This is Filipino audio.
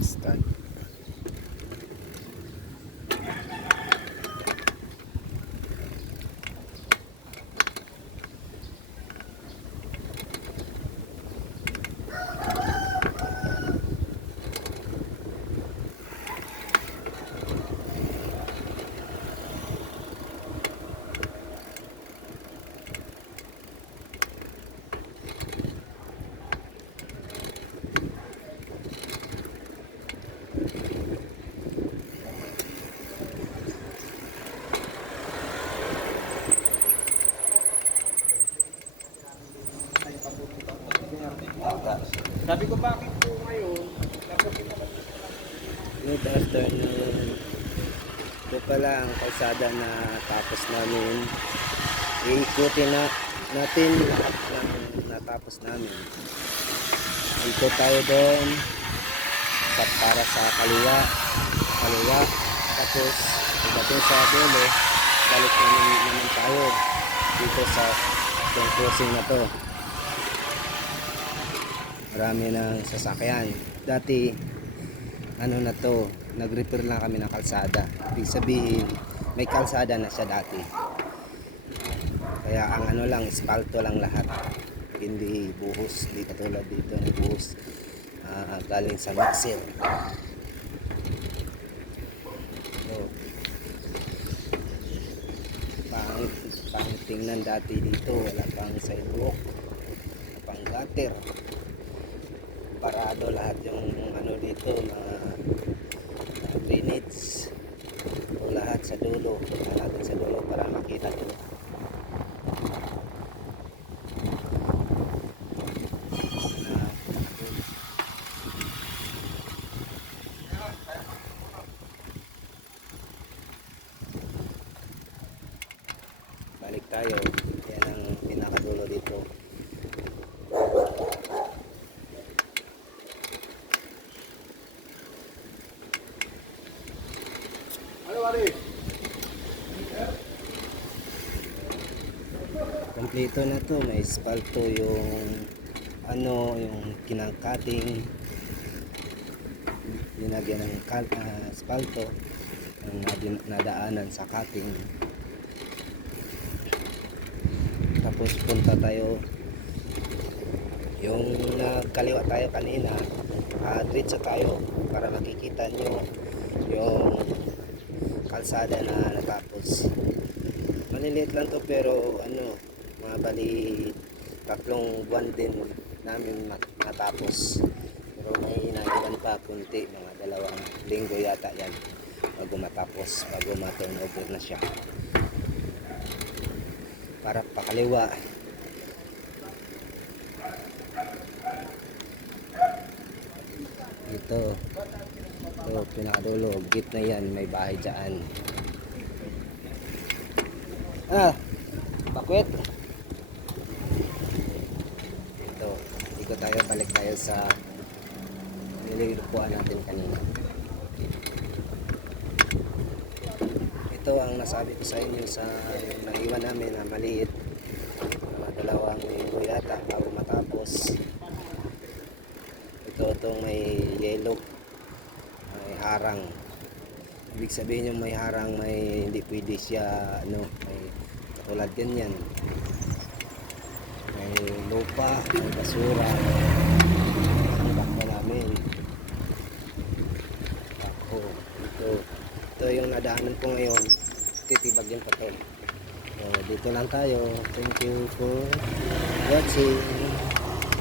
Start. Sabi ko bakit po ngayon? Good afternoon. Ito pala ang kalsada na tapos namin. Iikutin natin lahat ng natapos namin. Ito tayo doon para sa kaliwa. Tapos pagdating sa dulo, balik naman tayo dito sa itong crossing na to. Marami ng sasakyan. Dati ano na to, nag-repair lang kami ng kalsada. Ibig sabihin may kalsada na siya dati, kaya ang ano lang, espalto lang lahat, hindi buhos. Hindi katulad dito na buhos galing sa mixer. So, pangit tingnan dati dito, wala pang sidewalk, wala pang gutter, parado lahat yung ano dito na drainage o lahat sa dulo. Natin sa dulo para makita nyo. Balik tayo, yan ang pinakadulo dito. Kompleto na to, may espalto yung ano, yung kinangkating, linagyan ng espalto ang nadaanan sa cutting. Tapos punta tayo yung nagkaliwa tayo kanina, diretso tayo para makikita nyo yung kalsada na natapos. Maliliit lang to pero ano, mga bali 3 buwan din namin natapos. Pero may naiwan pa kunti, mga 2 linggo yata yan bago matapos, bago ma-turn over na siya. Para pakaliwa, ito pinakadulo, gitna yan, may bahay dyan. Bakwet. Ito, dito tayo, balik tayo sa nililipuan natin kanina. Ito ang nasabi ko sa inyo sa naiwan namin na maliit, mga 2 linggo yata bago matapos. Ito itong may yellow, may harang. Ibig sabihin yung may harang, may hindi pwede siya ano, may katulad ganyan, may lupa, may basura. Ang bako namin ako ito yung nadaanan ko ngayon, titibag yung pato. So, dito lang tayo. Thank you for watching.